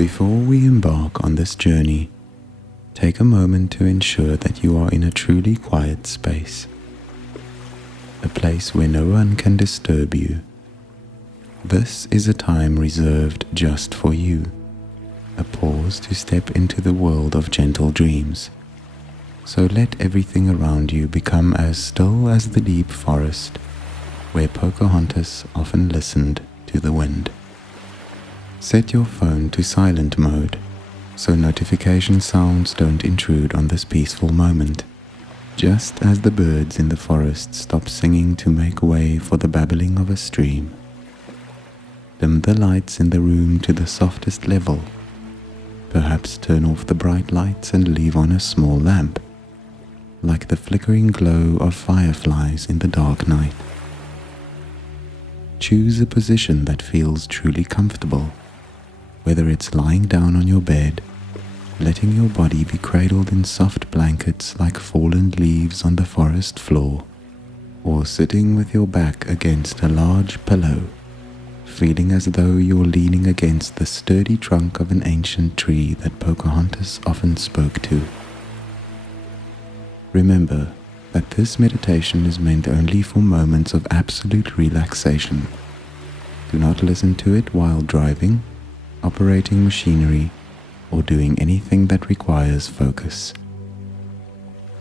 Before we embark on this journey, take a moment to ensure that you are in a truly quiet space, a place where no one can disturb you. This is a time reserved just for you, a pause to step into the world of gentle dreams. So let everything around you become as still as the deep forest where Pocahontas often listened to the wind. Set your phone to silent mode so notification sounds don't intrude on this peaceful moment, just as the birds in the forest stop singing to make way for the babbling of a stream. Dim the lights in the room to the softest level. Perhaps turn off the bright lights and leave on a small lamp, like the flickering glow of fireflies in the dark night. Choose a position that feels truly comfortable, whether it's lying down on your bed, letting your body be cradled in soft blankets like fallen leaves on the forest floor, or sitting with your back against a large pillow, feeling as though you're leaning against the sturdy trunk of an ancient tree that Pocahontas often spoke to. Remember that this meditation is meant only for moments of absolute relaxation. Do not listen to it while driving, operating machinery, or doing anything that requires focus.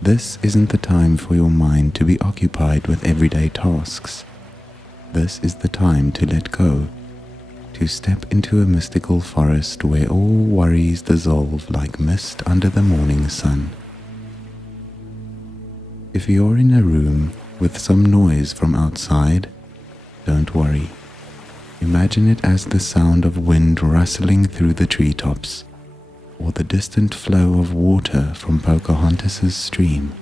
This isn't the time for your mind to be occupied with everyday tasks. This is the time to let go, to step into a mystical forest where all worries dissolve like mist under the morning sun. If you're in a room with some noise from outside, don't worry. Imagine it as the sound of wind rustling through the treetops, or the distant flow of water from Pocahontas's stream,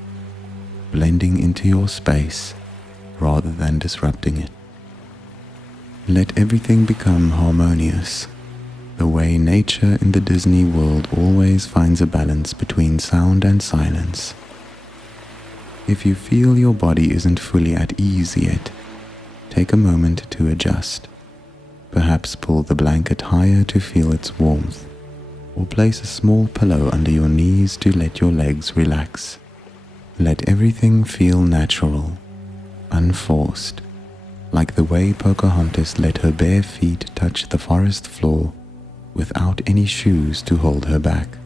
blending into your space rather than disrupting it. Let everything become harmonious, the way nature in the Disney world always finds a balance between sound and silence. If you feel your body isn't fully at ease yet, take a moment to adjust. Perhaps pull the blanket higher to feel its warmth, or place a small pillow under your knees to let your legs relax. Let everything feel natural, unforced, like the way Pocahontas let her bare feet touch the forest floor without any shoes to hold her back.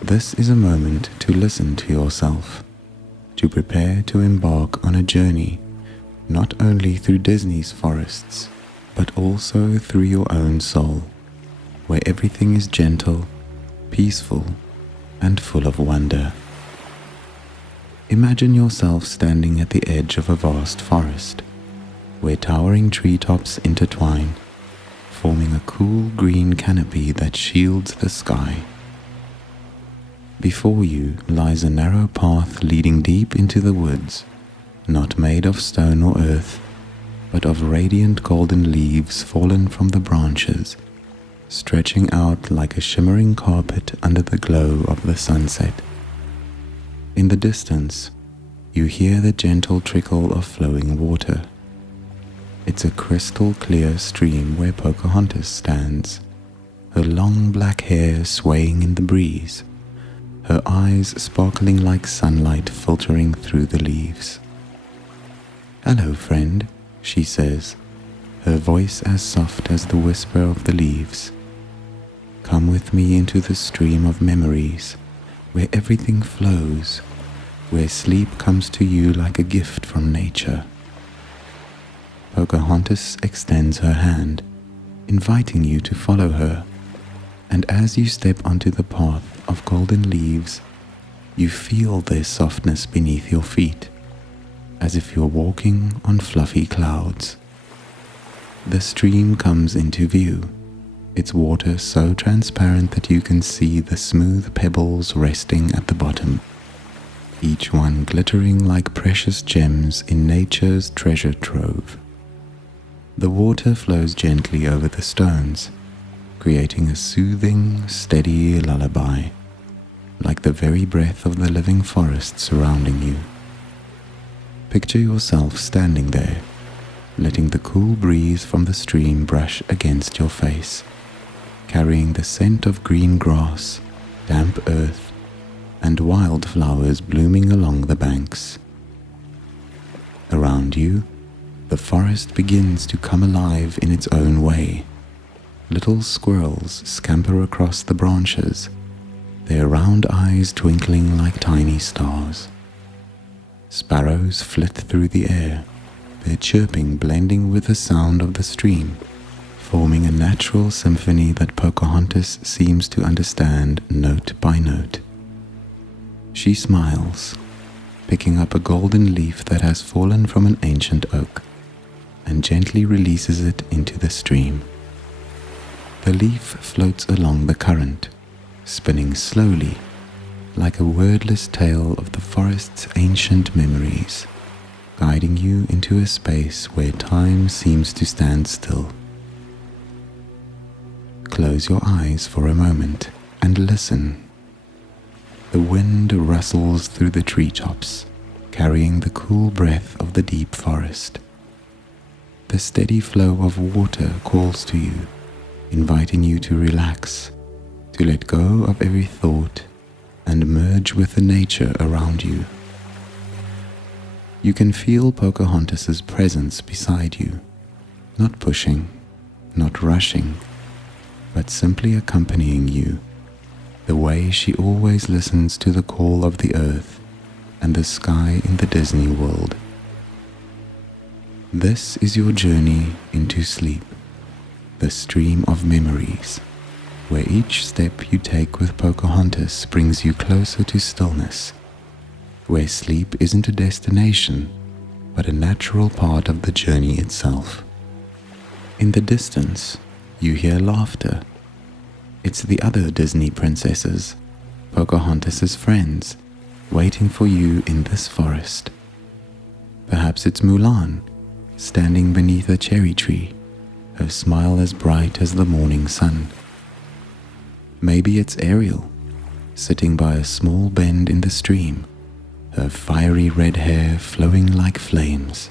This is a moment to listen to yourself, to prepare to embark on a journey not only through Disney's forests, but also through your own soul, where everything is gentle, peaceful, and full of wonder. Imagine yourself standing at the edge of a vast forest, where towering treetops intertwine, forming a cool green canopy that shields the sky. Before you lies a narrow path leading deep into the woods, not made of stone or earth, but of radiant golden leaves fallen from the branches, stretching out like a shimmering carpet under the glow of the sunset. In the distance, you hear the gentle trickle of flowing water. It's a crystal clear stream where Pocahontas stands, her long black hair swaying in the breeze, her eyes sparkling like sunlight filtering through the leaves. "Hello, friend," she says, her voice as soft as the whisper of the leaves. "Come with me into the stream of memories, where everything flows, where sleep comes to you like a gift from nature." Pocahontas extends her hand, inviting you to follow her, and as you step onto the path of golden leaves, you feel their softness beneath your feet, as if you're walking on fluffy clouds. The stream comes into view, its water so transparent that you can see the smooth pebbles resting at the bottom, each one glittering like precious gems in nature's treasure trove. The water flows gently over the stones, creating a soothing, steady lullaby, like the very breath of the living forest surrounding you. Picture yourself standing there, letting the cool breeze from the stream brush against your face, carrying the scent of green grass, damp earth, and wildflowers blooming along the banks. Around you, the forest begins to come alive in its own way. Little squirrels scamper across the branches, their round eyes twinkling like tiny stars. Sparrows flit through the air, their chirping blending with the sound of the stream, forming a natural symphony that Pocahontas seems to understand note by note. She smiles, picking up a golden leaf that has fallen from an ancient oak, and gently releases it into the stream. The leaf floats along the current, spinning slowly, like a wordless tale of the forest's ancient memories, guiding you into a space where time seems to stand still. Close your eyes for a moment and listen. The wind rustles through the treetops, carrying the cool breath of the deep forest. The steady flow of water calls to you, inviting you to relax, to let go of every thought and merge with the nature around you. You can feel Pocahontas's presence beside you, not pushing, not rushing, but simply accompanying you, the way she always listens to the call of the earth and the sky in the Disney world. This is your journey into sleep, the stream of memories, where each step you take with Pocahontas brings you closer to stillness, where sleep isn't a destination, but a natural part of the journey itself. In the distance, you hear laughter. It's the other Disney princesses, Pocahontas's friends, waiting for you in this forest. Perhaps it's Mulan, standing beneath a cherry tree, her smile as bright as the morning sun. Maybe it's Ariel, sitting by a small bend in the stream, her fiery red hair flowing like flames,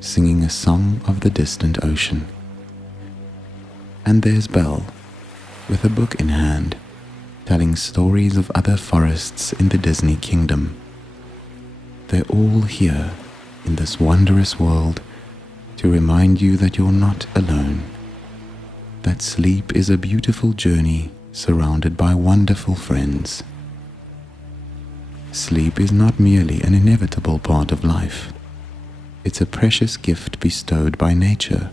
singing a song of the distant ocean. And there's Belle, with a book in hand, telling stories of other forests in the Disney kingdom. They're all here in this wondrous world to remind you that you're not alone, that sleep is a beautiful journey surrounded by wonderful friends. Sleep is not merely an inevitable part of life. It's a precious gift bestowed by nature,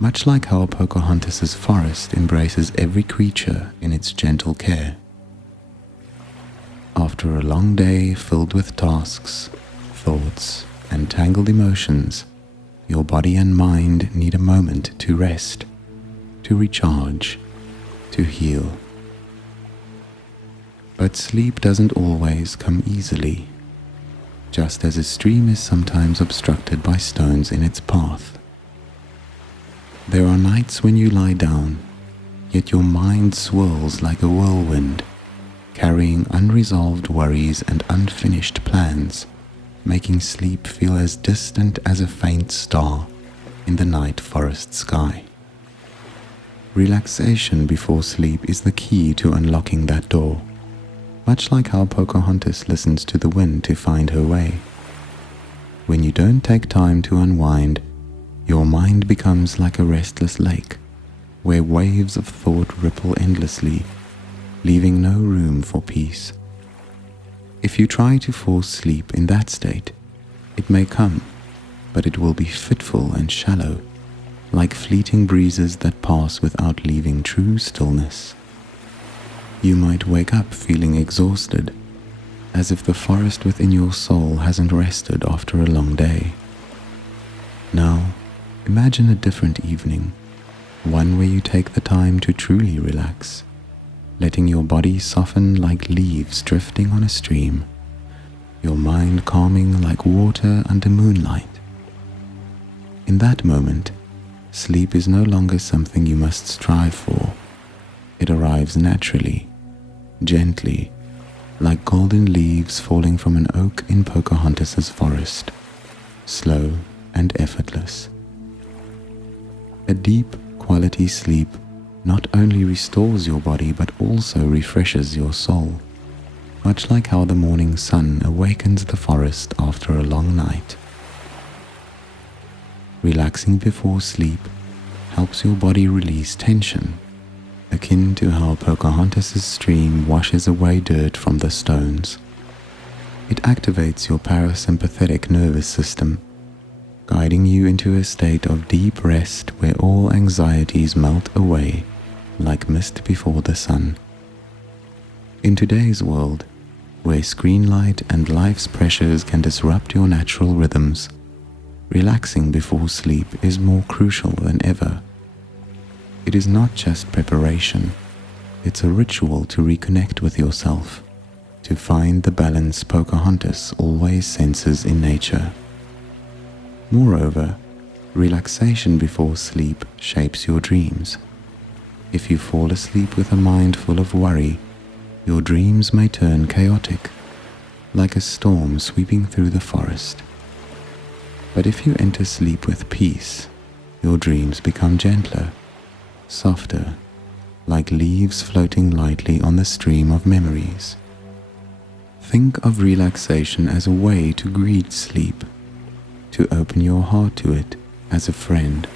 much like how Pocahontas's forest embraces every creature in its gentle care. After a long day filled with tasks, thoughts, and tangled emotions, your body and mind need a moment to rest, to recharge, to heal. But sleep doesn't always come easily, just as a stream is sometimes obstructed by stones in its path. There are nights when you lie down, yet your mind swirls like a whirlwind, carrying unresolved worries and unfinished plans, making sleep feel as distant as a faint star in the night forest sky. Relaxation before sleep is the key to unlocking that door, much like how Pocahontas listens to the wind to find her way. When you don't take time to unwind, your mind becomes like a restless lake, where waves of thought ripple endlessly, leaving no room for peace. If you try to force sleep in that state, it may come, but it will be fitful and shallow, like fleeting breezes that pass without leaving true stillness. You might wake up feeling exhausted, as if the forest within your soul hasn't rested after a long day. Now, imagine a different evening, one where you take the time to truly relax, letting your body soften like leaves drifting on a stream, your mind calming like water under moonlight. In that moment, sleep is no longer something you must strive for. It arrives naturally, gently, like golden leaves falling from an oak in Pocahontas's forest, slow and effortless. A deep, quality sleep not only restores your body but also refreshes your soul, much like how the morning sun awakens the forest after a long night. Relaxing before sleep helps your body release tension, akin to how Pocahontas' stream washes away dirt from the stones. It activates your parasympathetic nervous system, guiding you into a state of deep rest where all anxieties melt away like mist before the sun. In today's world, where screen light and life's pressures can disrupt your natural rhythms, relaxing before sleep is more crucial than ever. It is not just preparation, it's a ritual to reconnect with yourself, to find the balance Pocahontas always senses in nature. Moreover, relaxation before sleep shapes your dreams. If you fall asleep with a mind full of worry, your dreams may turn chaotic, like a storm sweeping through the forest. But if you enter sleep with peace, your dreams become gentler, softer, like leaves floating lightly on the stream of memories. Think of relaxation as a way to greet sleep, to open your heart to it as a friend,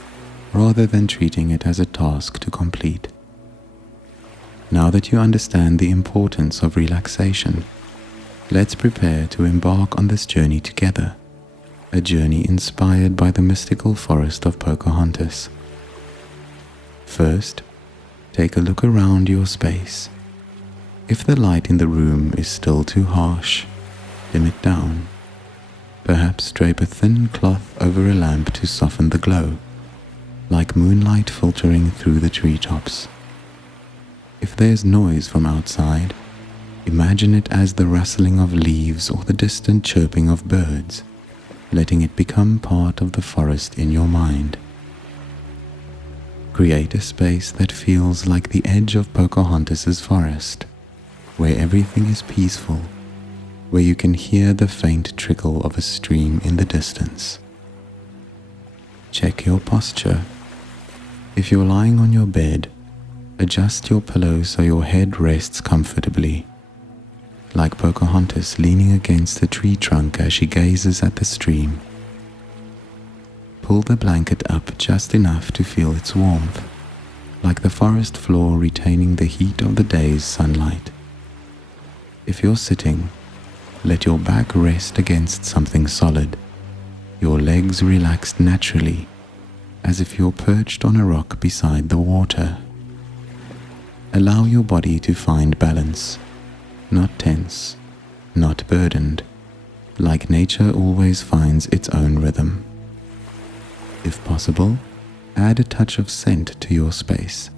rather than treating it as a task to complete. Now that you understand the importance of relaxation, let's prepare to embark on this journey together, a journey inspired by the mystical forest of Pocahontas. First, take a look around your space. If the light in the room is still too harsh, dim it down. Perhaps drape a thin cloth over a lamp to soften the glow, like moonlight filtering through the treetops. If there's noise from outside, imagine it as the rustling of leaves or the distant chirping of birds, letting it become part of the forest in your mind. Create a space that feels like the edge of Pocahontas' forest, where everything is peaceful, where you can hear the faint trickle of a stream in the distance. Check your posture. If you're lying on your bed, adjust your pillow so your head rests comfortably, like Pocahontas leaning against a tree trunk as she gazes at the stream. Pull the blanket up just enough to feel its warmth, like the forest floor retaining the heat of the day's sunlight. If you're sitting, let your back rest against something solid, your legs relaxed naturally, as if you're perched on a rock beside the water. Allow your body to find balance, not tense, not burdened, like nature always finds its own rhythm. If possible, add a touch of scent to your space,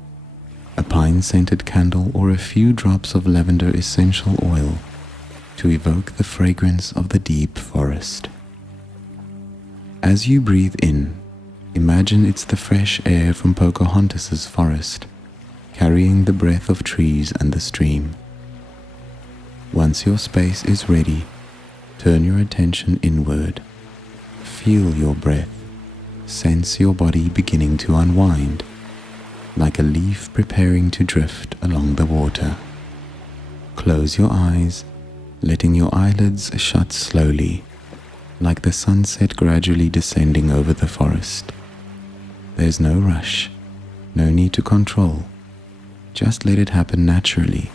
a pine-scented candle or a few drops of lavender essential oil to evoke the fragrance of the deep forest. As you breathe in, imagine it's the fresh air from Pocahontas' forest, carrying the breath of trees and the stream. Once your space is ready, turn your attention inward. Feel your breath. Sense your body beginning to unwind, like a leaf preparing to drift along the water. Close your eyes, letting your eyelids shut slowly, like the sunset gradually descending over the forest. There's no rush, no need to control. Just let it happen naturally,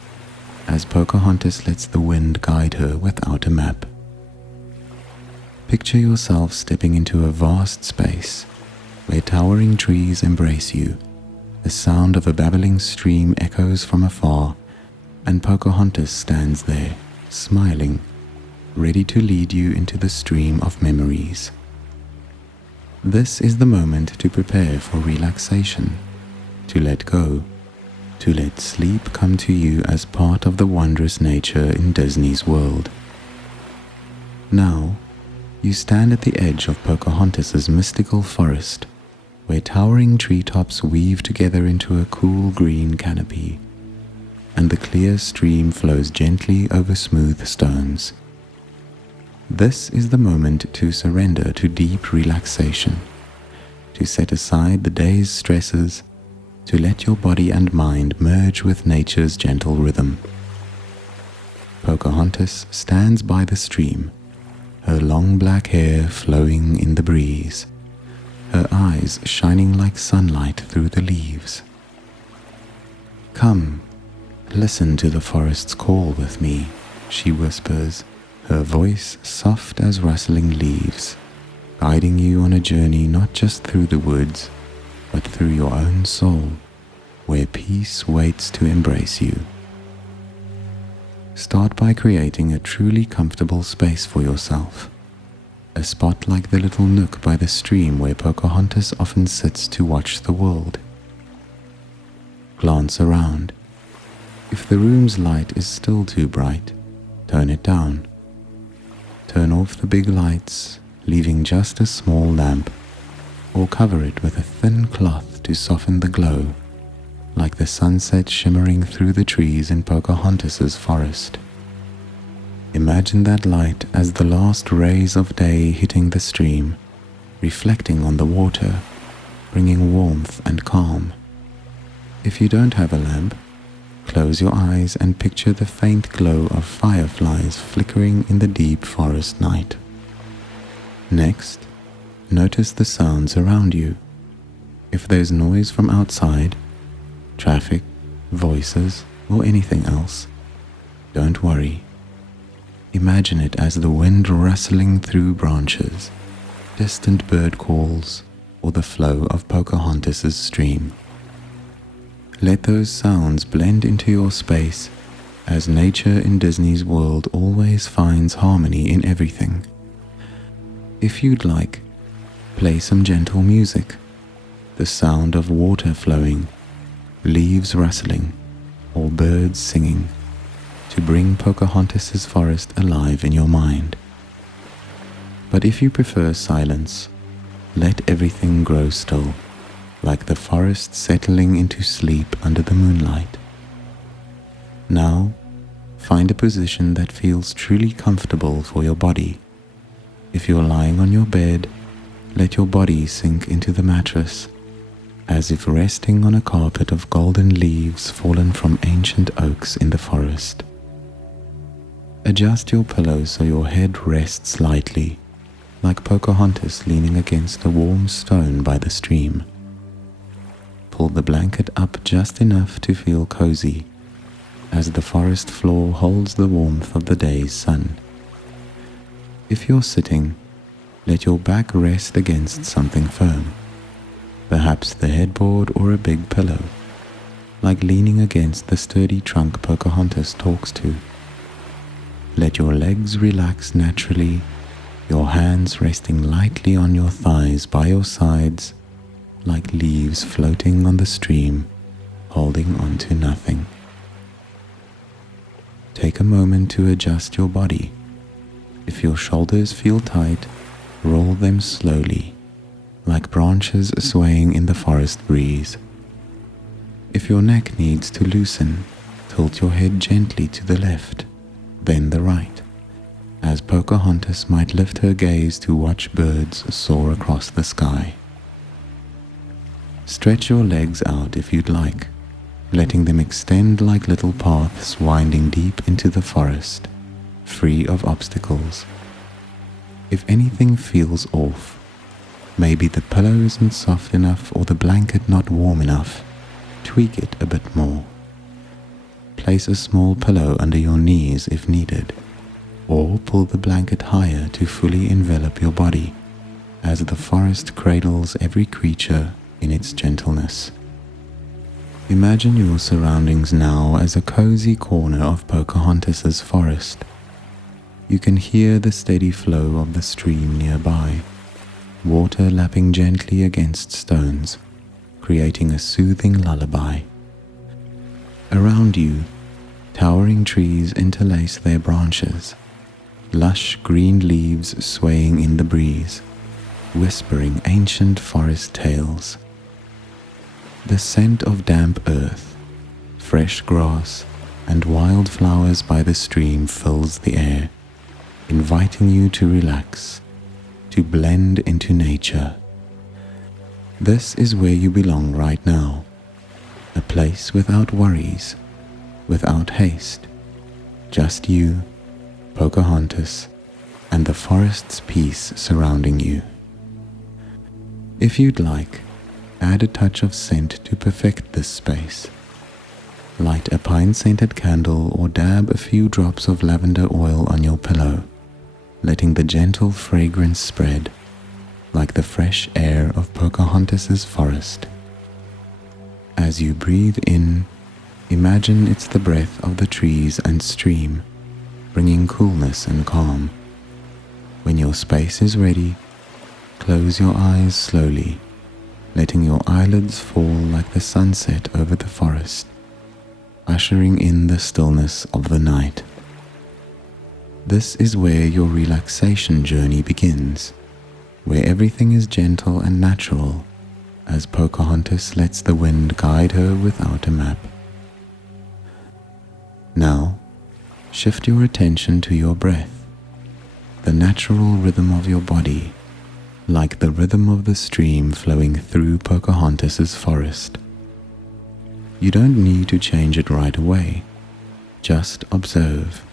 as Pocahontas lets the wind guide her without a map. Picture yourself stepping into a vast space where towering trees embrace you. The sound of a babbling stream echoes from afar, and Pocahontas stands there, smiling, ready to lead you into the stream of memories. This is the moment to prepare for relaxation, to let go, to let sleep come to you as part of the wondrous nature in Disney's world. Now, you stand at the edge of Pocahontas' mystical forest, where towering treetops weave together into a cool green canopy, and the clear stream flows gently over smooth stones. This is the moment to surrender to deep relaxation, to set aside the day's stresses, to let your body and mind merge with nature's gentle rhythm. Pocahontas stands by the stream, her long black hair flowing in the breeze, her eyes shining like sunlight through the leaves. "Come, listen to the forest's call with me," she whispers, her voice soft as rustling leaves, guiding you on a journey not just through the woods, but through your own soul, where peace waits to embrace you. Start by creating a truly comfortable space for yourself, a spot like the little nook by the stream where Pocahontas often sits to watch the world. Glance around. If the room's light is still too bright, turn it down. Turn off the big lights, leaving just a small lamp, or cover it with a thin cloth to soften the glow, like the sunset shimmering through the trees in Pocahontas's forest. Imagine that light as the last rays of day hitting the stream, reflecting on the water, bringing warmth and calm. If you don't have a lamp, close your eyes and picture the faint glow of fireflies flickering in the deep forest night. Next, notice the sounds around you. If there's noise from outside, traffic, voices, or anything else, don't worry. Imagine it as the wind rustling through branches, distant bird calls, or the flow of Pocahontas's stream. Let those sounds blend into your space, as nature in Disney's world always finds harmony in everything. If you'd like, play some gentle music, the sound of water flowing, leaves rustling, or birds singing, to bring Pocahontas's forest alive in your mind. But if you prefer silence, let everything grow still, like the forest settling into sleep under the moonlight. Now, find a position that feels truly comfortable for your body. If you're lying on your bed, let your body sink into the mattress, as if resting on a carpet of golden leaves fallen from ancient oaks in the forest. Adjust your pillow so your head rests lightly, like Pocahontas leaning against a warm stone by the stream. Pull the blanket up just enough to feel cozy, as the forest floor holds the warmth of the day's sun. If you're sitting, let your back rest against something firm, perhaps the headboard or a big pillow, like leaning against the sturdy trunk Pocahontas talks to. Let your legs relax naturally, your hands resting lightly on your thighs by your sides, like leaves floating on the stream, holding on to nothing. Take a moment to adjust your body. If your shoulders feel tight, roll them slowly, like branches swaying in the forest breeze. If your neck needs to loosen, tilt your head gently to the left, then the right, as Pocahontas might lift her gaze to watch birds soar across the sky. Stretch your legs out if you'd like, letting them extend like little paths winding deep into the forest, free of obstacles. If anything feels off, maybe the pillow isn't soft enough or the blanket not warm enough, tweak it a bit more. Place a small pillow under your knees if needed, or pull the blanket higher to fully envelop your body, as the forest cradles every creature in its gentleness. Imagine your surroundings now as a cozy corner of Pocahontas's forest. You can hear the steady flow of the stream nearby, water lapping gently against stones, creating a soothing lullaby. Around you, towering trees interlace their branches, lush green leaves swaying in the breeze, whispering ancient forest tales. The scent of damp earth, fresh grass, and wildflowers by the stream fills the air, inviting you to relax, to blend into nature. This is where you belong right now, place without worries, without haste, just you, Pocahontas, and the forest's peace surrounding you. If you'd like, add a touch of scent to perfect this space. Light a pine-scented candle or dab a few drops of lavender oil on your pillow, letting the gentle fragrance spread like the fresh air of Pocahontas's forest. As you breathe in, imagine it's the breath of the trees and stream, bringing coolness and calm. When your space is ready, close your eyes slowly, letting your eyelids fall like the sunset over the forest, ushering in the stillness of the night. This is where your relaxation journey begins, where everything is gentle and natural, as Pocahontas lets the wind guide her without a map. Now, shift your attention to your breath, the natural rhythm of your body, like the rhythm of the stream flowing through Pocahontas's forest. You don't need to change it right away. Just observe.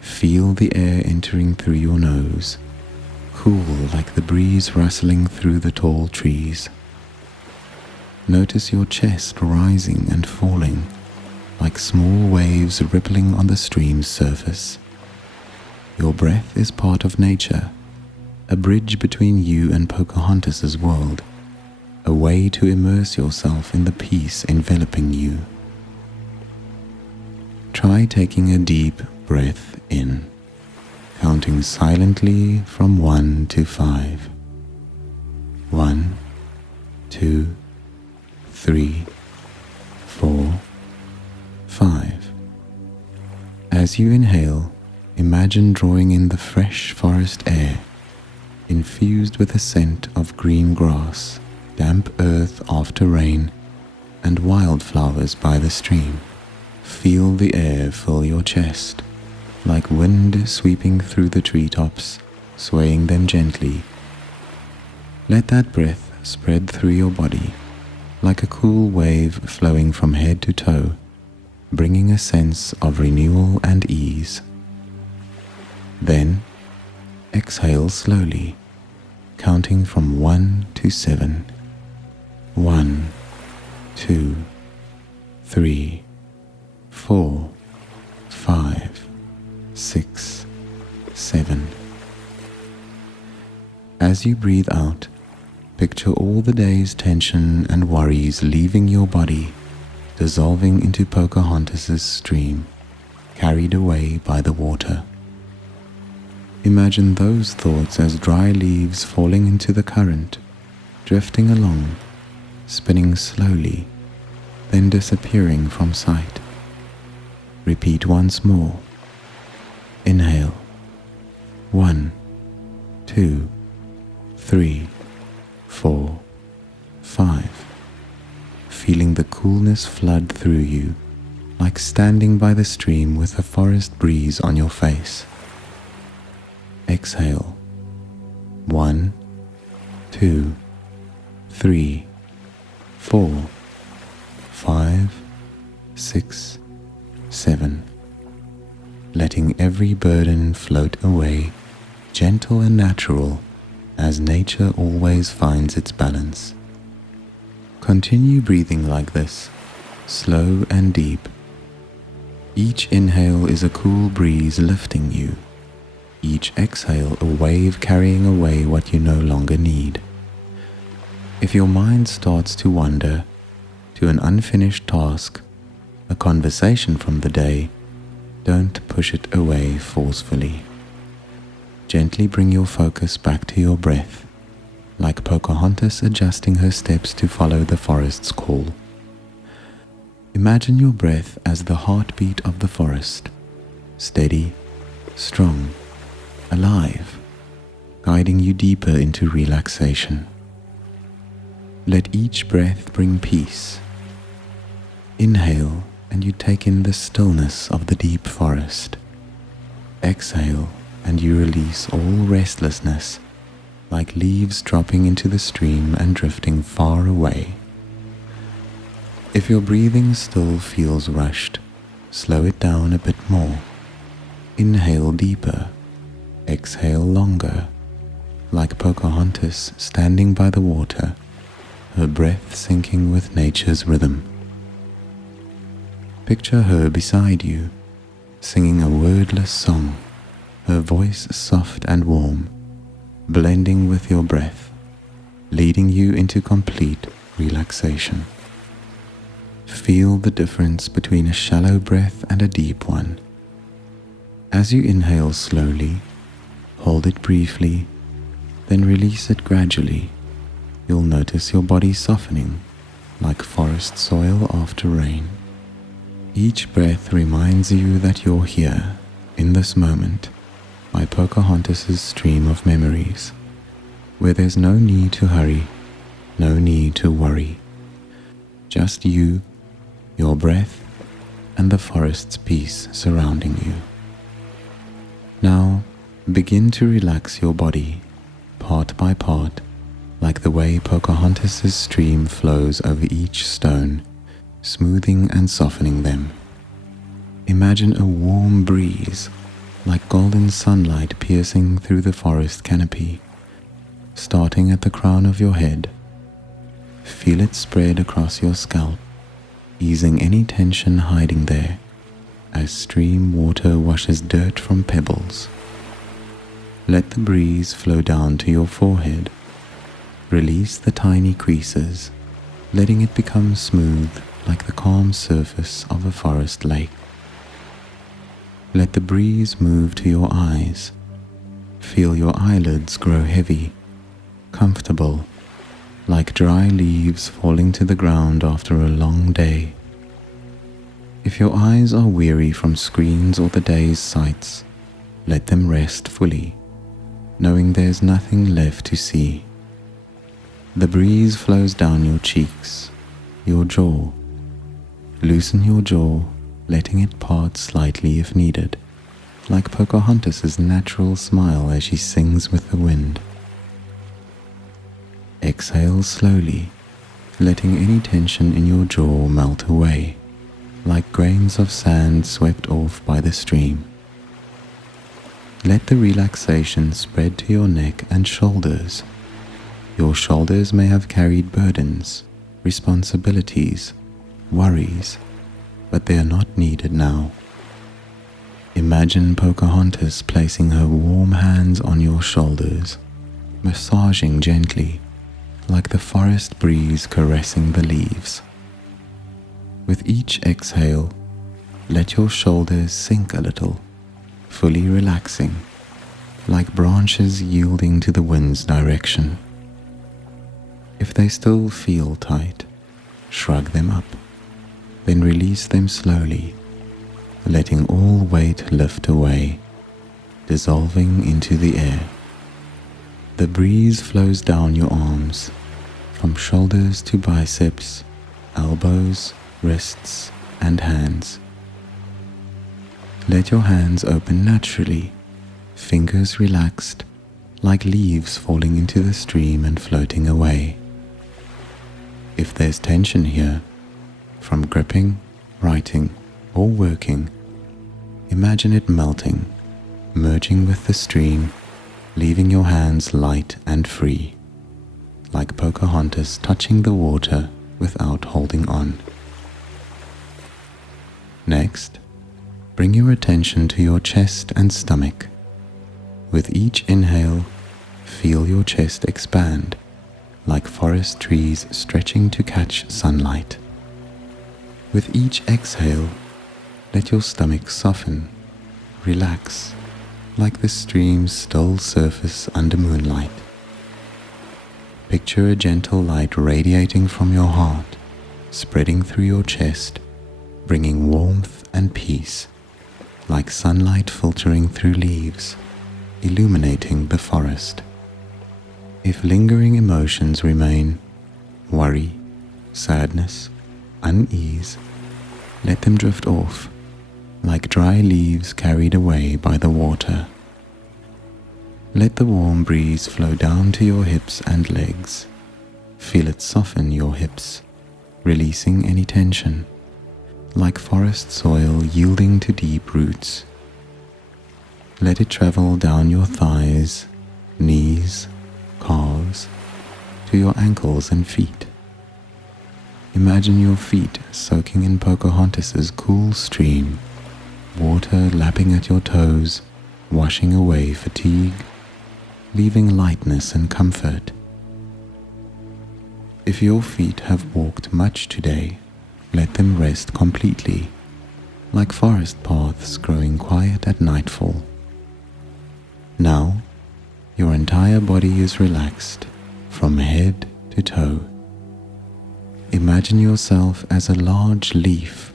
Feel the air entering through your nose, cool like the breeze rustling through the tall trees. Notice your chest rising and falling, like small waves rippling on the stream's surface. Your breath is part of nature, a bridge between you and Pocahontas's world, a way to immerse yourself in the peace enveloping you. Try taking a deep breath in, counting silently from 1 to 5. 1, 2, 3, 4, 5. As you inhale, imagine drawing in the fresh forest air, infused with a scent of green grass, damp earth after rain, and wildflowers by the stream. Feel the air fill your chest, like wind sweeping through the treetops, swaying them gently. Let that breath spread through your body, like a cool wave flowing from head to toe, bringing a sense of renewal and ease. Then, exhale slowly, counting from 1 to 7. 1, 2, 3, 4, 5, 6, 7. As you breathe out, picture all the day's tension and worries leaving your body, dissolving into Pocahontas's stream, carried away by the water. Imagine those thoughts as dry leaves falling into the current, drifting along, spinning slowly, then disappearing from sight. Repeat once more. Inhale. 1, 2, 3, 4, 5. Feeling the coolness flood through you, like standing by the stream with a forest breeze on your face. Exhale. 1, 2, 3, 4, 5, 6, 7. Letting every burden float away, gentle and natural, as nature always finds its balance. Continue breathing like this, slow and deep. Each inhale is a cool breeze lifting you. Each exhale a wave carrying away what you no longer need. If your mind starts to wander to an unfinished task, a conversation from the day, don't push it away forcefully. Gently bring your focus back to your breath, like Pocahontas adjusting her steps to follow the forest's call. Imagine your breath as the heartbeat of the forest, steady, strong, alive, guiding you deeper into relaxation. Let each breath bring peace. Inhale and you take in the stillness of the deep forest. Exhale and you release all restlessness, like leaves dropping into the stream and drifting far away. If your breathing still feels rushed, slow it down a bit more. Inhale deeper, exhale longer, like Pocahontas standing by the water, her breath syncing with nature's rhythm. Picture her beside you, singing a wordless song, her voice soft and warm, blending with your breath, leading you into complete relaxation. Feel the difference between a shallow breath and a deep one. As you inhale slowly, hold it briefly, then release it gradually. You'll notice your body softening, like forest soil after rain. Each breath reminds you that you're here, in this moment, by Pocahontas' stream of memories, where there's no need to hurry, no need to worry. Just you, your breath, and the forest's peace surrounding you. Now, begin to relax your body, part by part, like the way Pocahontas' stream flows over each stone, smoothing and softening them. Imagine a warm breeze, like golden sunlight piercing through the forest canopy, starting at the crown of your head. Feel it spread across your scalp, easing any tension hiding there, as stream water washes dirt from pebbles. Let the breeze flow down to your forehead. Release the tiny creases, letting it become smooth like the calm surface of a forest lake. Let the breeze move to your eyes. Feel your eyelids grow heavy, comfortable, like dry leaves falling to the ground after a long day. If your eyes are weary from screens or the day's sights, let them rest fully, knowing there's nothing left to see. The breeze flows down your cheeks, your jaw. Loosen your jaw, letting it part slightly if needed, like Pocahontas' natural smile as she sings with the wind. Exhale slowly, letting any tension in your jaw melt away, like grains of sand swept off by the stream. Let the relaxation spread to your neck and shoulders. Your shoulders may have carried burdens, responsibilities, worries, but they are not needed now. Imagine Pocahontas placing her warm hands on your shoulders, massaging gently, like the forest breeze caressing the leaves. With each exhale, let your shoulders sink a little, fully relaxing, like branches yielding to the wind's direction. If they still feel tight, shrug them up, then release them slowly, letting all weight lift away, dissolving into the air. The breeze flows down your arms, from shoulders to biceps, elbows, wrists, and hands. Let your hands open naturally, fingers relaxed, like leaves falling into the stream and floating away. If there's tension here, from gripping, writing, or working, imagine it melting, merging with the stream, leaving your hands light and free, like Pocahontas touching the water without holding on. Next, bring your attention to your chest and stomach. With each inhale, feel your chest expand, like forest trees stretching to catch sunlight. With each exhale, let your stomach soften, relax, like the stream's still surface under moonlight. Picture a gentle light radiating from your heart, spreading through your chest, bringing warmth and peace, like sunlight filtering through leaves, illuminating the forest. If lingering emotions remain, worry, sadness, unease, let them drift off, like dry leaves carried away by the water. Let the warm breeze flow down to your hips and legs. Feel it soften your hips, releasing any tension, like forest soil yielding to deep roots. Let it travel down your thighs, knees, calves, to your ankles and feet. Imagine your feet soaking in Pocahontas's cool stream, water lapping at your toes, washing away fatigue, leaving lightness and comfort. If your feet have walked much today, let them rest completely, like forest paths growing quiet at nightfall. Now, your entire body is relaxed, from head to toe. Imagine yourself as a large leaf,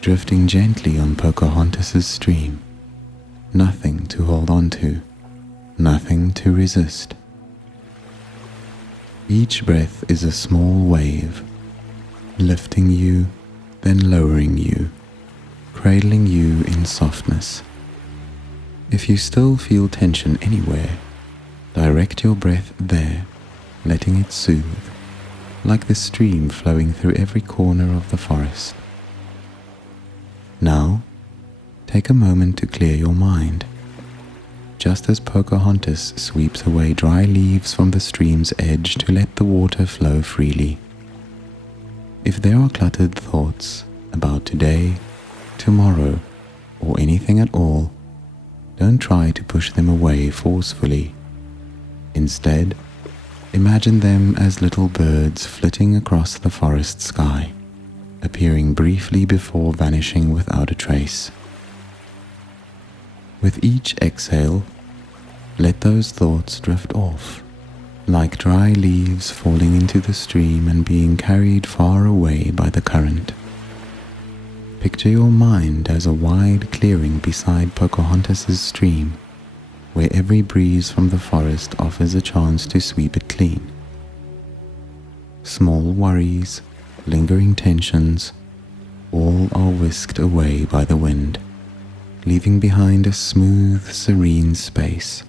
drifting gently on Pocahontas's stream. Nothing to hold on to, nothing to resist. Each breath is a small wave, lifting you, then lowering you, cradling you in softness. If you still feel tension anywhere, direct your breath there, letting it soothe, like the stream flowing through every corner of the forest. Now, take a moment to clear your mind. Just as Pocahontas sweeps away dry leaves from the stream's edge to let the water flow freely. If there are cluttered thoughts about today, tomorrow, or anything at all, don't try to push them away forcefully. Instead, imagine them as little birds flitting across the forest sky, appearing briefly before vanishing without a trace. With each exhale, let those thoughts drift off, like dry leaves falling into the stream and being carried far away by the current. Picture your mind as a wide clearing beside Pocahontas's stream, where every breeze from the forest offers a chance to sweep it clean. Small worries, lingering tensions, all are whisked away by the wind, leaving behind a smooth, serene space,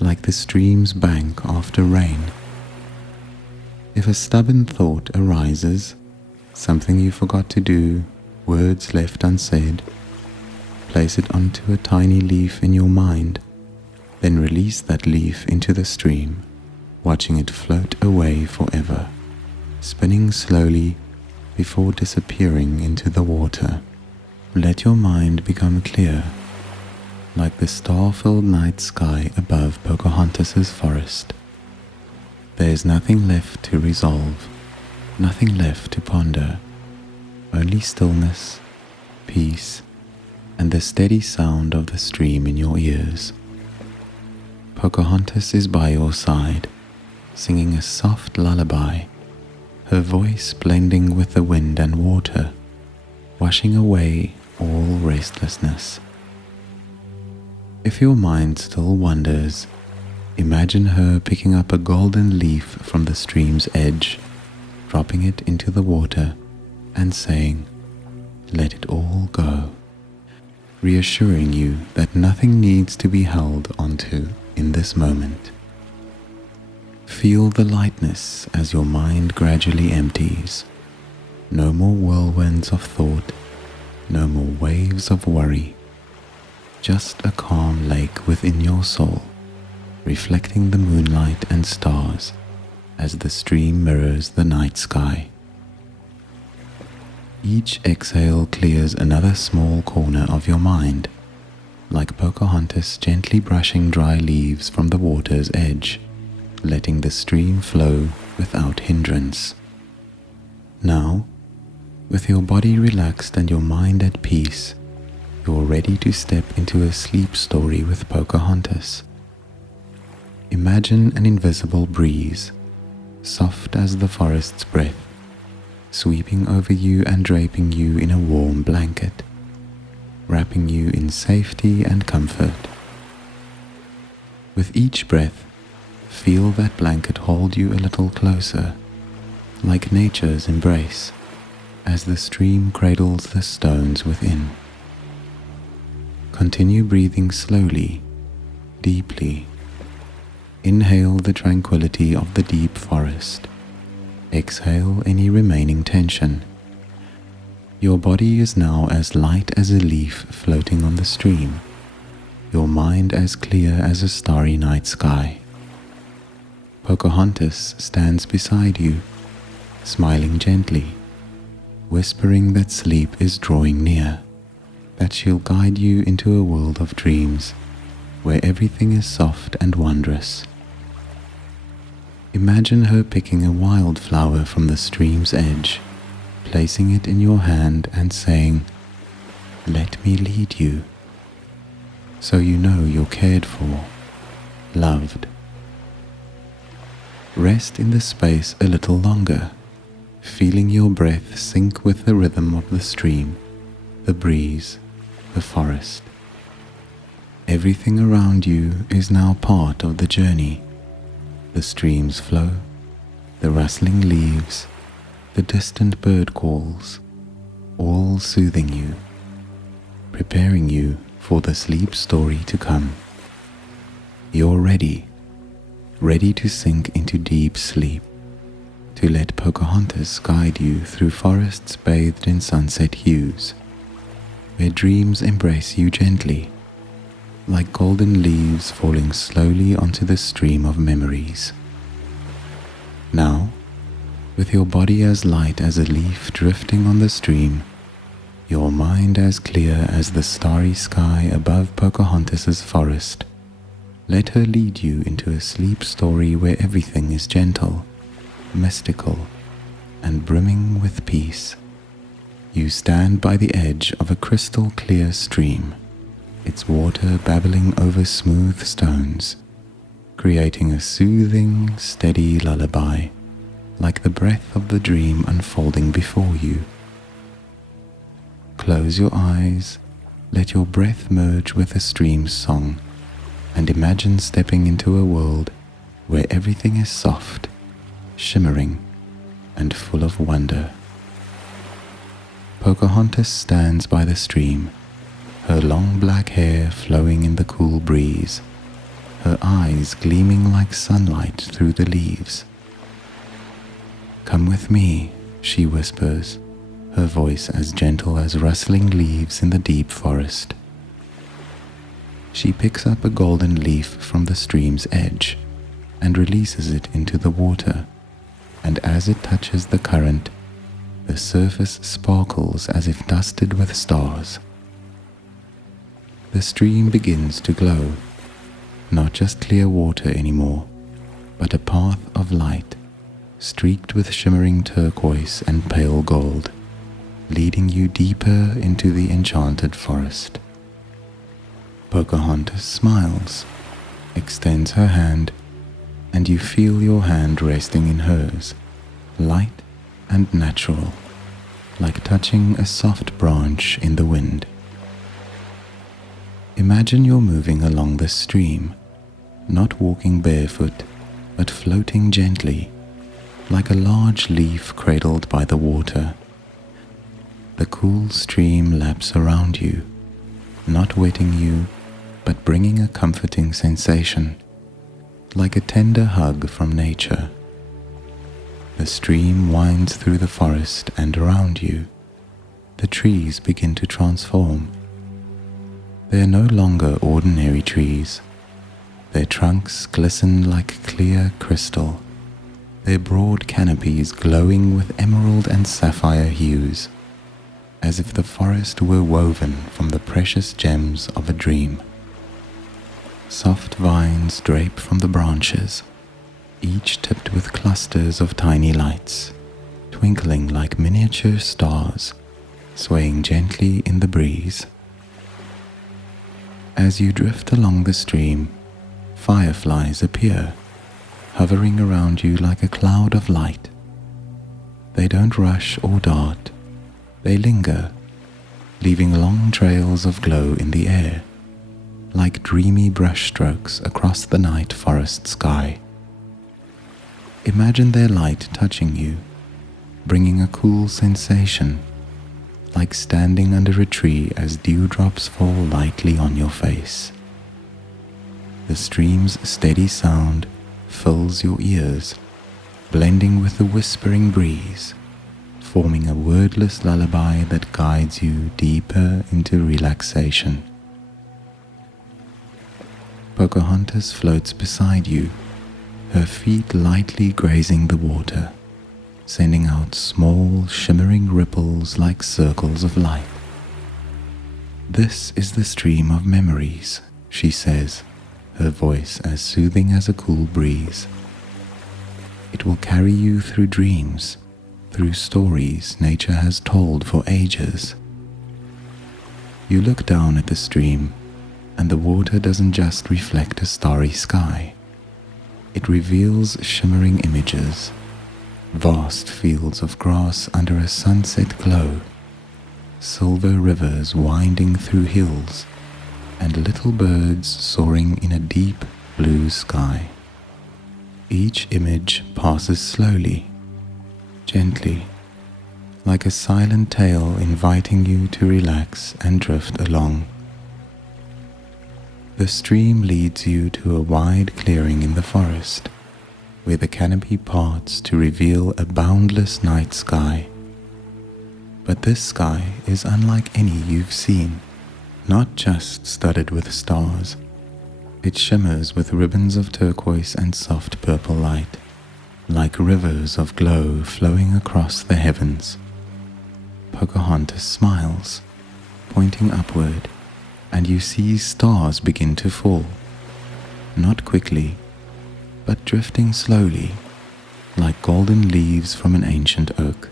like the stream's bank after rain. If a stubborn thought arises, something you forgot to do, words left unsaid, place it onto a tiny leaf in your mind, then release that leaf into the stream, watching it float away forever, spinning slowly before disappearing into the water. Let your mind become clear, like the star-filled night sky above Pocahontas's forest. There is nothing left to resolve, nothing left to ponder, only stillness, peace, and the steady sound of the stream in your ears. Pocahontas is by your side, singing a soft lullaby, her voice blending with the wind and water, washing away all restlessness. If your mind still wanders, imagine her picking up a golden leaf from the stream's edge, dropping it into the water, and saying, "Let it all go," reassuring you that nothing needs to be held onto in this moment. Feel the lightness as your mind gradually empties. No more whirlwinds of thought, no more waves of worry. Just a calm lake within your soul, reflecting the moonlight and stars as the stream mirrors the night sky. Each exhale clears another small corner of your mind, like Pocahontas gently brushing dry leaves from the water's edge, letting the stream flow without hindrance. Now, with your body relaxed and your mind at peace, you're ready to step into a sleep story with Pocahontas. Imagine an invisible breeze, soft as the forest's breath, sweeping over you and draping you in a warm blanket, wrapping you in safety and comfort. With each breath, feel that blanket hold you a little closer, like nature's embrace, as the stream cradles the stones within. Continue breathing slowly, deeply. Inhale the tranquility of the deep forest. Exhale any remaining tension. Your body is now as light as a leaf floating on the stream, your mind as clear as a starry night sky. Pocahontas stands beside you, smiling gently, whispering that sleep is drawing near, that she'll guide you into a world of dreams where everything is soft and wondrous. Imagine her picking a wildflower from the stream's edge, placing it in your hand and saying, "Let me lead you," so you know you're cared for, loved. Rest in the space a little longer, feeling your breath sync with the rhythm of the stream, the breeze, the forest. Everything around you is now part of the journey. The stream's flow, the rustling leaves, the distant bird calls, all soothing you, preparing you for the sleep story to come. You're ready to sink into deep sleep, to let Pocahontas guide you through forests bathed in sunset hues, where dreams embrace you gently, like golden leaves falling slowly onto the stream of memories. Now, with your body as light as a leaf drifting on the stream, your mind as clear as the starry sky above Pocahontas's forest, let her lead you into a sleep story where everything is gentle, mystical, and brimming with peace. You stand by the edge of a crystal clear stream, its water babbling over smooth stones, creating a soothing, steady lullaby, like the breath of the dream unfolding before you. Close your eyes, let your breath merge with the stream's song, and imagine stepping into a world where everything is soft, shimmering, and full of wonder. Pocahontas stands by the stream, her long black hair flowing in the cool breeze, her eyes gleaming like sunlight through the leaves. "Come with me," she whispers, her voice as gentle as rustling leaves in the deep forest. She picks up a golden leaf from the stream's edge and releases it into the water, and as it touches the current, the surface sparkles as if dusted with stars. The stream begins to glow, not just clear water anymore, but a path of light, streaked with shimmering turquoise and pale gold, leading you deeper into the enchanted forest. Pocahontas smiles, extends her hand, and you feel your hand resting in hers, light and natural, like touching a soft branch in the wind. Imagine you're moving along the stream, not walking barefoot, but floating gently, like a large leaf cradled by the water. The cool stream laps around you, not wetting you, but bringing a comforting sensation, like a tender hug from nature. The stream winds through the forest, and around you, the trees begin to transform. They are no longer ordinary trees. Their trunks glisten like clear crystal, their broad canopies glowing with emerald and sapphire hues, as if the forest were woven from the precious gems of a dream. Soft vines drape from the branches, each tipped with clusters of tiny lights, twinkling like miniature stars, swaying gently in the breeze. As you drift along the stream, fireflies appear, hovering around you like a cloud of light. They don't rush or dart, they linger, leaving long trails of glow in the air, like dreamy brushstrokes across the night forest sky. Imagine their light touching you, bringing a cool sensation, like standing under a tree as dewdrops fall lightly on your face. The stream's steady sound fills your ears, blending with the whispering breeze, forming a wordless lullaby that guides you deeper into relaxation. Pocahontas floats beside you, her feet lightly grazing the water, sending out small, shimmering ripples like circles of light. "This is the stream of memories," she says, her voice as soothing as a cool breeze. "It will carry you through dreams, through stories nature has told for ages." You look down at the stream, and the water doesn't just reflect a starry sky. It reveals shimmering images, vast fields of grass under a sunset glow, silver rivers winding through hills, and little birds soaring in a deep blue sky. Each image passes slowly, gently, like a silent tale inviting you to relax and drift along. The stream leads you to a wide clearing in the forest, where the canopy parts to reveal a boundless night sky. But this sky is unlike any you've seen, not just studded with stars. It shimmers with ribbons of turquoise and soft purple light, like rivers of glow flowing across the heavens. Pocahontas smiles, pointing upward, and you see stars begin to fall, not quickly, but drifting slowly, like golden leaves from an ancient oak,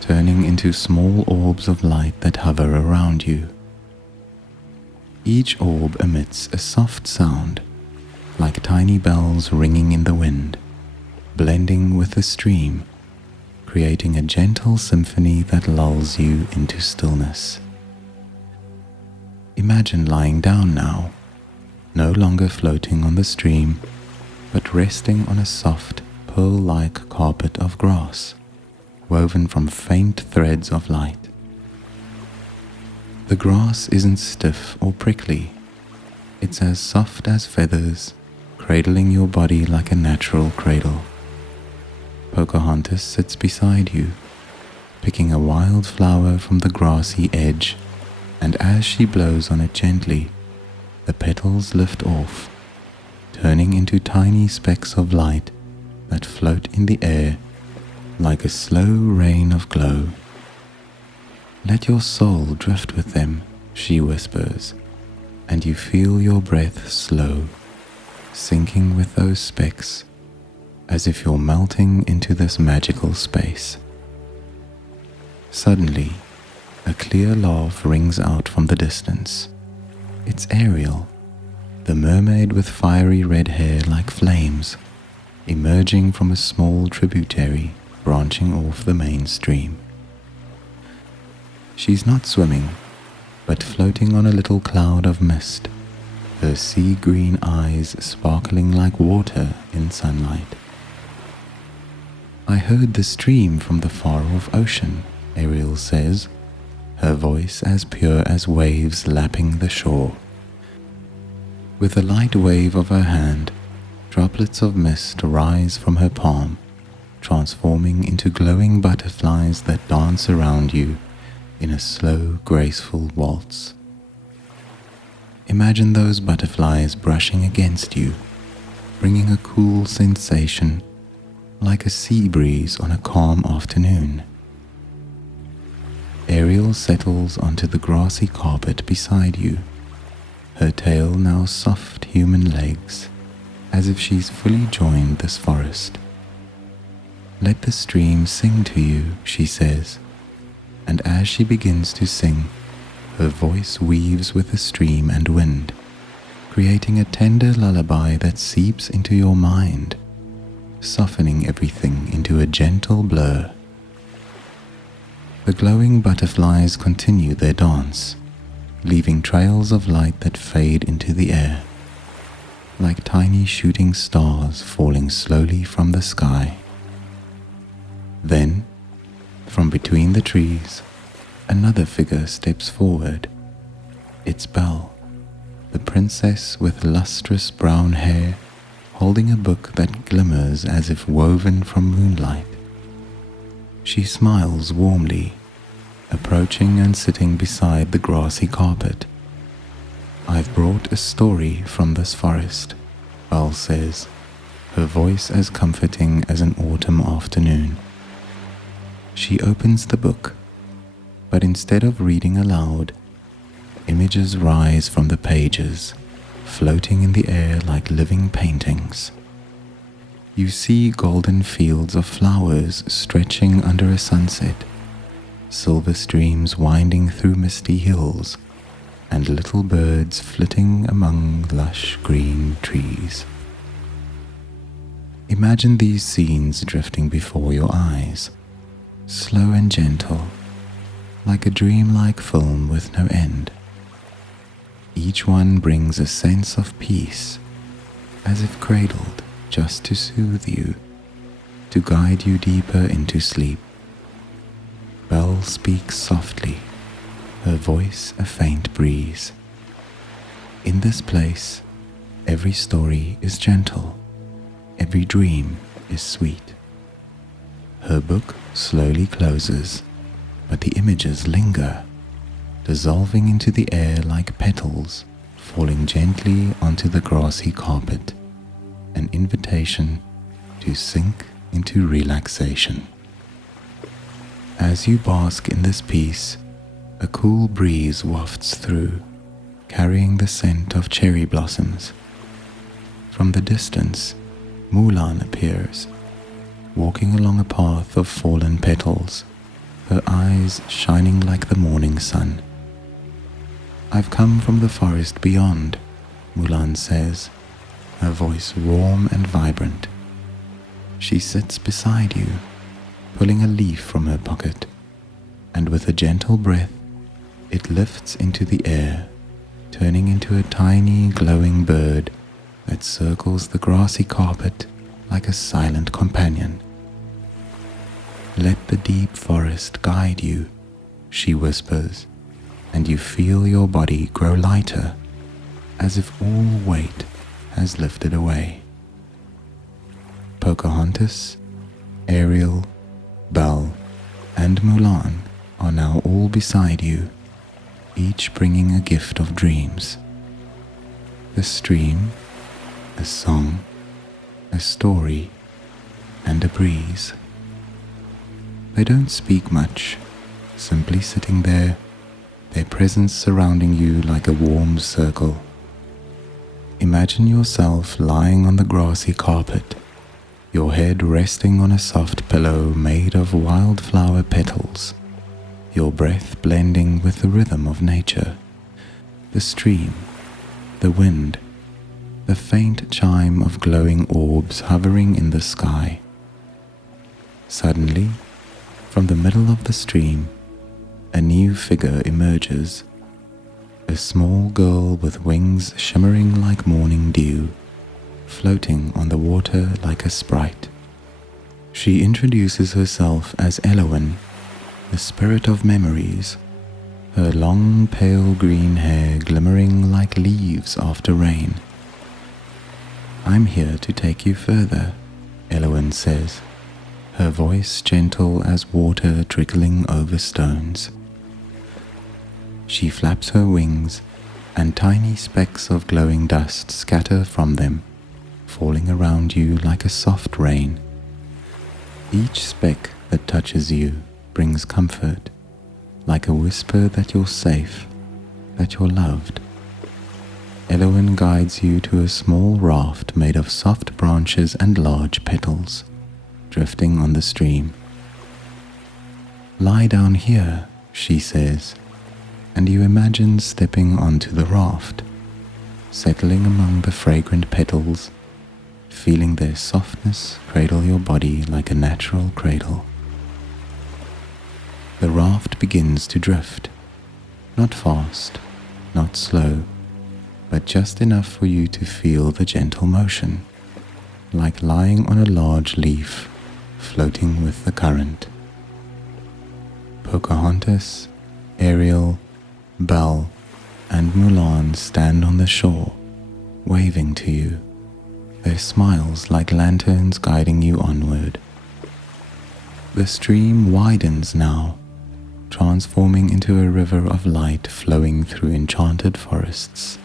turning into small orbs of light that hover around you. Each orb emits a soft sound, like tiny bells ringing in the wind, blending with the stream, creating a gentle symphony that lulls you into stillness. Imagine lying down now, no longer floating on the stream, but resting on a soft, pearl-like carpet of grass, woven from faint threads of light. The grass isn't stiff or prickly. It's as soft as feathers, cradling your body like a natural cradle. Pocahontas sits beside you, picking a wild flower from the grassy edge, and as she blows on it gently, the petals lift off, turning into tiny specks of light that float in the air like a slow rain of glow. "Let your soul drift with them," she whispers, and you feel your breath slow, sinking with those specks, as if you're melting into this magical space. Suddenly, a clear laugh rings out from the distance. It's Ariel, the mermaid with fiery red hair like flames, emerging from a small tributary branching off the main stream. She's not swimming, but floating on a little cloud of mist, her sea-green eyes sparkling like water in sunlight. "I heard the stream from the far-off ocean," Ariel says, her voice as pure as waves lapping the shore. With a light wave of her hand, droplets of mist rise from her palm, transforming into glowing butterflies that dance around you in a slow, graceful waltz. Imagine those butterflies brushing against you, bringing a cool sensation like a sea breeze on a calm afternoon. Ariel settles onto the grassy carpet beside you, her tail now soft human legs, as if she's fully joined this forest. "Let the stream sing to you," she says, and as she begins to sing, her voice weaves with the stream and wind, creating a tender lullaby that seeps into your mind, softening everything into a gentle blur. The glowing butterflies continue their dance, leaving trails of light that fade into the air, like tiny shooting stars falling slowly from the sky. Then, from between the trees, another figure steps forward. It's Belle, the princess with lustrous brown hair, holding a book that glimmers as if woven from moonlight. She smiles warmly, approaching and sitting beside the grassy carpet. "I've brought a story from this forest," Belle says, her voice as comforting as an autumn afternoon. She opens the book, but instead of reading aloud, images rise from the pages, floating in the air like living paintings. You see golden fields of flowers stretching under a sunset, silver streams winding through misty hills, and little birds flitting among lush green trees. Imagine these scenes drifting before your eyes, slow and gentle, like a dreamlike film with no end. Each one brings a sense of peace, as if cradled just to soothe you, to guide you deeper into sleep. Belle speaks softly, her voice a faint breeze. In this place, every story is gentle, every dream is sweet. Her book slowly closes, but the images linger, dissolving into the air like petals falling gently onto the grassy carpet, an invitation to sink into relaxation. As you bask in this peace, a cool breeze wafts through, carrying the scent of cherry blossoms. From the distance, Mulan appears, walking along a path of fallen petals, her eyes shining like the morning sun. "I've come from the forest beyond," Mulan says, her voice warm and vibrant. She sits beside you, pulling a leaf from her pocket, and with a gentle breath, it lifts into the air, turning into a tiny glowing bird that circles the grassy carpet like a silent companion. "Let the deep forest guide you," she whispers, and you feel your body grow lighter, as if all weight has lifted away. Pocahontas, Ariel, Belle, and Mulan are now all beside you, each bringing a gift of dreams. A stream, a song, a story, and a breeze. They don't speak much, simply sitting there, their presence surrounding you like a warm circle. Imagine yourself lying on the grassy carpet, your head resting on a soft pillow made of wildflower petals, your breath blending with the rhythm of nature, the stream, the wind, the faint chime of glowing orbs hovering in the sky. Suddenly, from the middle of the stream, a new figure emerges, a small girl with wings shimmering like morning dew, floating on the water like a sprite. She introduces herself as Elowen, the spirit of memories, her long pale green hair glimmering like leaves after rain. "I'm here to take you further," Elowen says, her voice gentle as water trickling over stones. She flaps her wings, and tiny specks of glowing dust scatter from them, falling around you like a soft rain. Each speck that touches you brings comfort, like a whisper that you're safe, that you're loved. Elowen guides you to a small raft made of soft branches and large petals, drifting on the stream. "Lie down here," she says, and you imagine stepping onto the raft, settling among the fragrant petals, feeling their softness cradle your body like a natural cradle. The raft begins to drift, not fast, not slow, but just enough for you to feel the gentle motion, like lying on a large leaf, floating with the current. Pocahontas, Ariel, Belle, and Mulan stand on the shore, waving to you, their smiles like lanterns guiding you onward. The stream widens now, transforming into a river of light flowing through enchanted forests.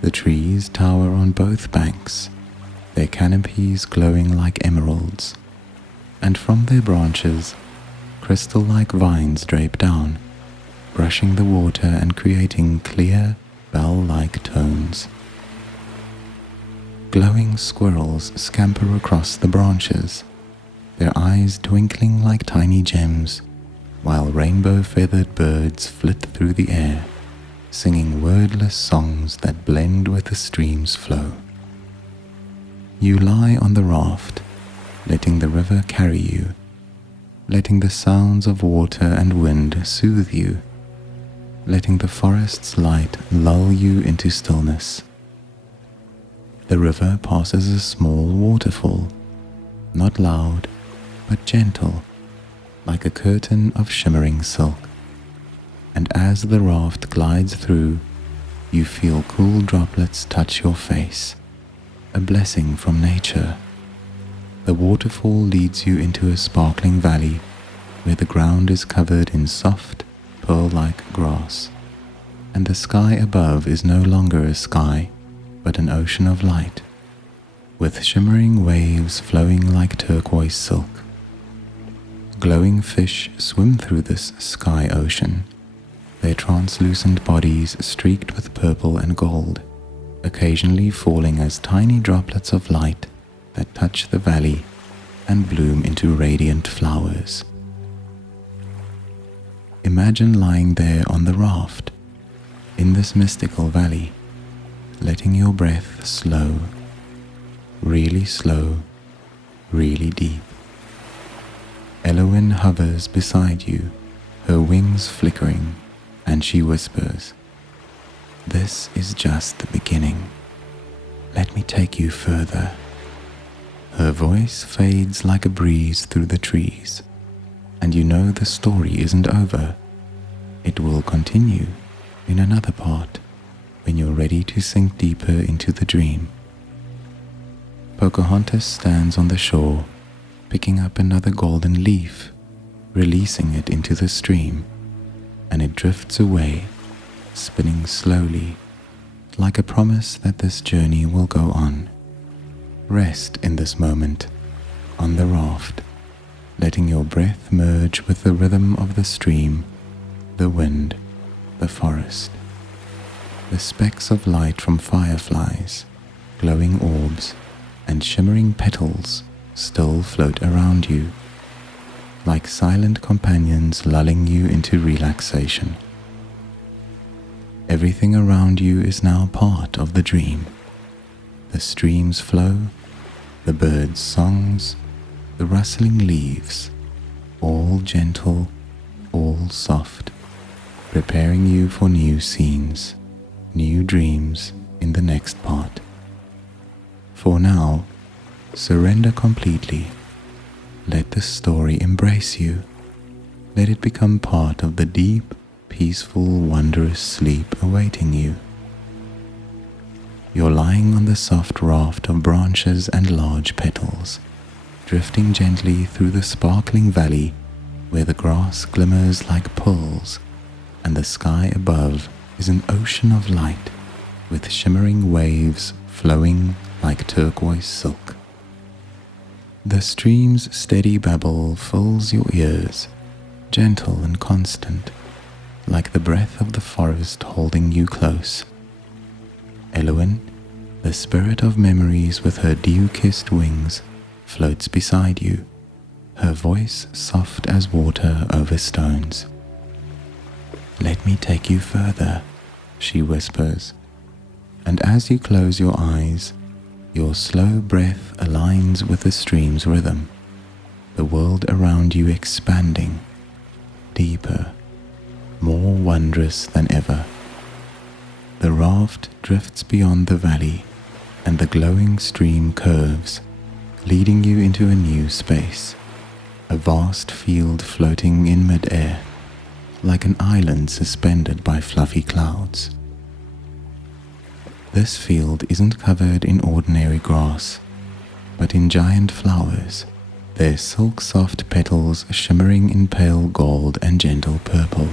The trees tower on both banks, their canopies glowing like emeralds, and from their branches, crystal-like vines drape down, brushing the water and creating clear, bell-like tones. Glowing squirrels scamper across the branches, their eyes twinkling like tiny gems, while rainbow-feathered birds flit through the air, singing wordless songs that blend with the stream's flow. You lie on the raft, letting the river carry you, letting the sounds of water and wind soothe you, letting the forest's light lull you into stillness. The river passes a small waterfall, not loud, but gentle, like a curtain of shimmering silk. And as the raft glides through, you feel cool droplets touch your face, a blessing from nature. The waterfall leads you into a sparkling valley where the ground is covered in soft, pearl-like grass, and the sky above is no longer a sky, but an ocean of light, with shimmering waves flowing like turquoise silk. Glowing fish swim through this sky ocean, their translucent bodies streaked with purple and gold, occasionally falling as tiny droplets of light that touch the valley and bloom into radiant flowers. Imagine lying there on the raft, in this mystical valley, letting your breath slow, really deep. Elowen hovers beside you, her wings flickering, and she whispers, "This is just the beginning. Let me take you further." Her voice fades like a breeze through the trees, and you know the story isn't over. It will continue in another part when you're ready to sink deeper into the dream. Pocahontas stands on the shore, picking up another golden leaf, releasing it into the stream, and it drifts away, spinning slowly, like a promise that this journey will go on. Rest in this moment, on the raft, letting your breath merge with the rhythm of the stream, the wind, the forest. The specks of light from fireflies, glowing orbs, and shimmering petals still float around you, like silent companions lulling you into relaxation. Everything around you is now part of the dream. The stream's flow, the birds' songs, the rustling leaves, all gentle, all soft, preparing you for new scenes, new dreams in the next part. For now, surrender completely. Let the story embrace you. Let it become part of the deep, peaceful, wondrous sleep awaiting you. You're lying on the soft raft of branches and large petals, drifting gently through the sparkling valley where the grass glimmers like pearls and the sky above is an ocean of light with shimmering waves flowing like turquoise silk. The stream's steady babble fills your ears, gentle and constant, like the breath of the forest holding you close. Elowen, the spirit of memories with her dew-kissed wings, floats beside you, her voice soft as water over stones. "Let me take you further," she whispers, and as you close your eyes, your slow breath aligns with the stream's rhythm, the world around you expanding, deeper, more wondrous than ever. The raft drifts beyond the valley, and the glowing stream curves, leading you into a new space, a vast field floating in mid-air, like an island suspended by fluffy clouds. This field isn't covered in ordinary grass, but in giant flowers, their silk-soft petals shimmering in pale gold and gentle purple,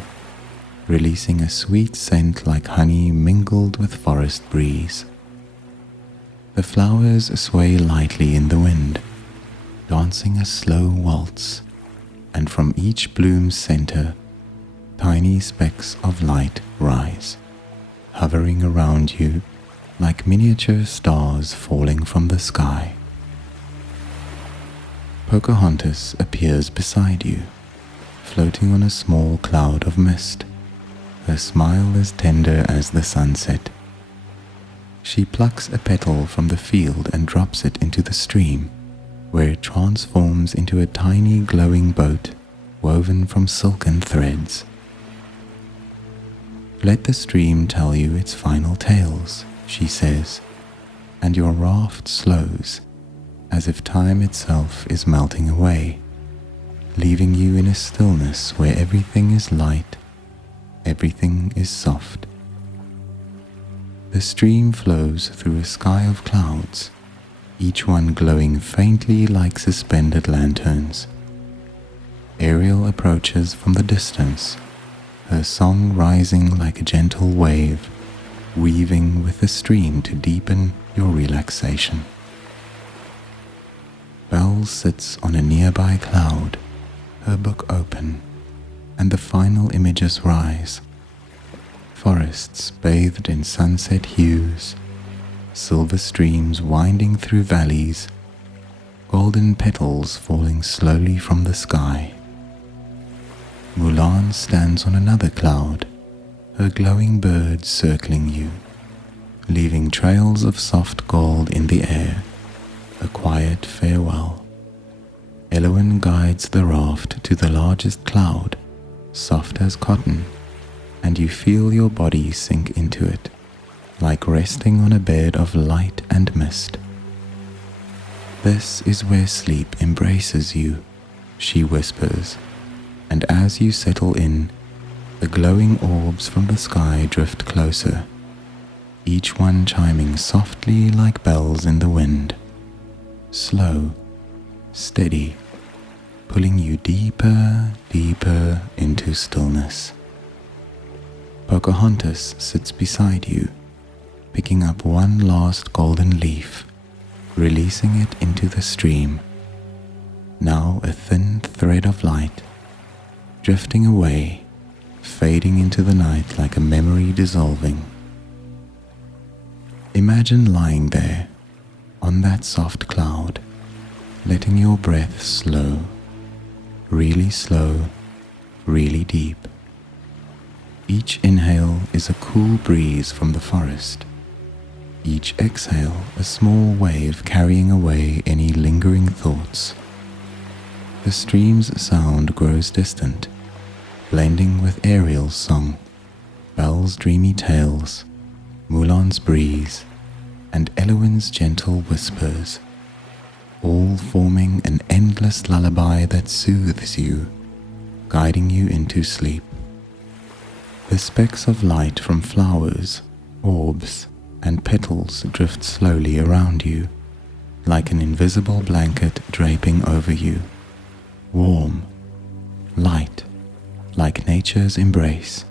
releasing a sweet scent like honey mingled with forest breeze. The flowers sway lightly in the wind, dancing a slow waltz, and from each bloom's center, tiny specks of light rise, hovering around you like miniature stars falling from the sky. Pocahontas appears beside you, floating on a small cloud of mist, her smile as tender as the sunset. She plucks a petal from the field and drops it into the stream, where it transforms into a tiny glowing boat woven from silken threads. "Let the stream tell you its final tales," she says, and your raft slows, as if time itself is melting away, leaving you in a stillness where everything is light, everything is soft. The stream flows through a sky of clouds, each one glowing faintly like suspended lanterns. Ariel approaches from the distance, her song rising like a gentle wave, weaving with the stream to deepen your relaxation. Belle sits on a nearby cloud, her book open, and the final images rise. Forests bathed in sunset hues, silver streams winding through valleys, golden petals falling slowly from the sky. Mulan stands on another cloud, her glowing birds circling you, leaving trails of soft gold in the air, a quiet farewell. Elowen guides the raft to the largest cloud, soft as cotton, and you feel your body sink into it, like resting on a bed of light and mist. "This is where sleep embraces you," she whispers, and as you settle in, the glowing orbs from the sky drift closer, each one chiming softly like bells in the wind, slow, steady, pulling you deeper, deeper into stillness. Pocahontas sits beside you, picking up one last golden leaf, releasing it into the stream, now a thin thread of light, drifting away, fading into the night like a memory dissolving. Imagine lying there, on that soft cloud, letting your breath slow, really deep. Each inhale is a cool breeze from the forest. Each exhale a small wave carrying away any lingering thoughts. The stream's sound grows distant, blending with Ariel's song, Belle's dreamy tales, Mulan's breeze, and Elowen's gentle whispers, all forming an endless lullaby that soothes you, guiding you into sleep. The specks of light from flowers, orbs, and petals drift slowly around you, like an invisible blanket draping over you, warm, light, like nature's embrace.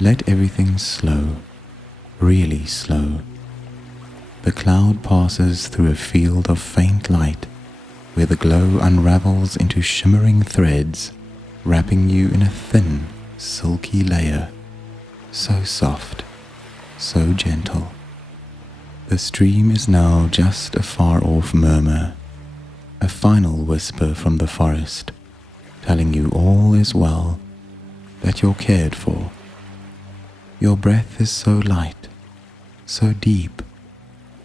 Let everything slow, really slow. The cloud passes through a field of faint light, where the glow unravels into shimmering threads, wrapping you in a thin, silky layer, so soft, so gentle. The stream is now just a far-off murmur, a final whisper from the forest, telling you all is well, that you're cared for. Your breath is so light, so deep,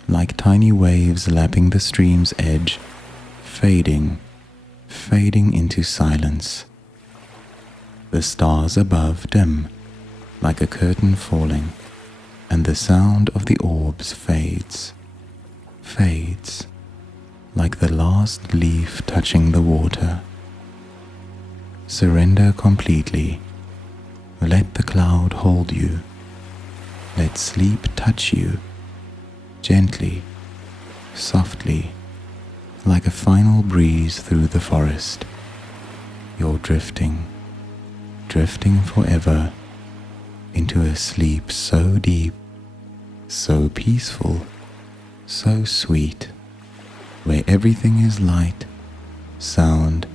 like tiny waves lapping the stream's edge, fading into silence. The stars above dim, like a curtain falling, and the sound of the orbs fades, like the last leaf touching the water. Surrender completely. Let the cloud hold you. Let sleep touch you, gently, softly, like a final breeze through the forest. You're drifting, drifting forever into a sleep so deep, so peaceful, so sweet, where everything is light, sound,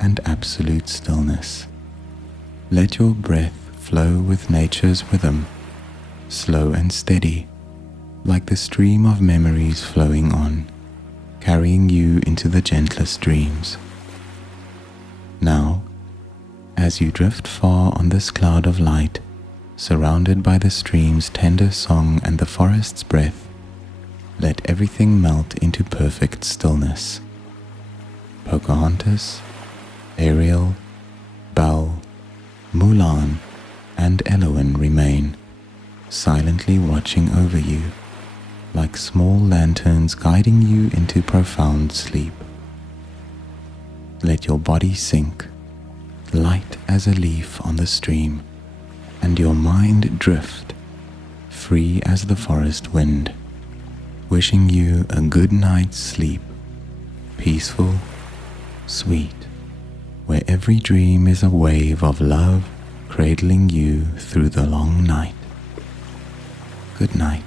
and absolute stillness. Let your breath flow with nature's rhythm, slow and steady, like the stream of memories flowing on, carrying you into the gentlest dreams. Now, as you drift far on this cloud of light, surrounded by the stream's tender song and the forest's breath, let everything melt into perfect stillness. Pocahontas, Ariel, Belle, Mulan, and Elowen remain, silently watching over you, like small lanterns guiding you into profound sleep. Let your body sink, light as a leaf on the stream, and your mind drift, free as the forest wind, wishing you a good night's sleep, peaceful, sweet, where every dream is a wave of love cradling you through the long night. Good night.